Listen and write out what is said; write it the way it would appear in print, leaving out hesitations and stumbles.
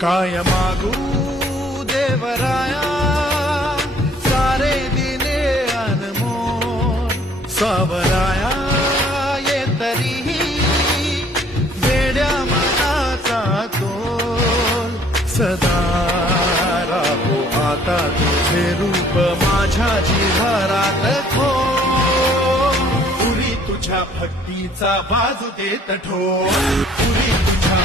काय मागू देवराया सारे दिने अनमोल सावराया ये तरीही वेड्या मनाचा तोल सदा राहो आता तुझे रूप माझ्या जिव्हारात खोल पुरी तुझ्या भक्तीचा बाजू देत ढोल पुरी तुझ्या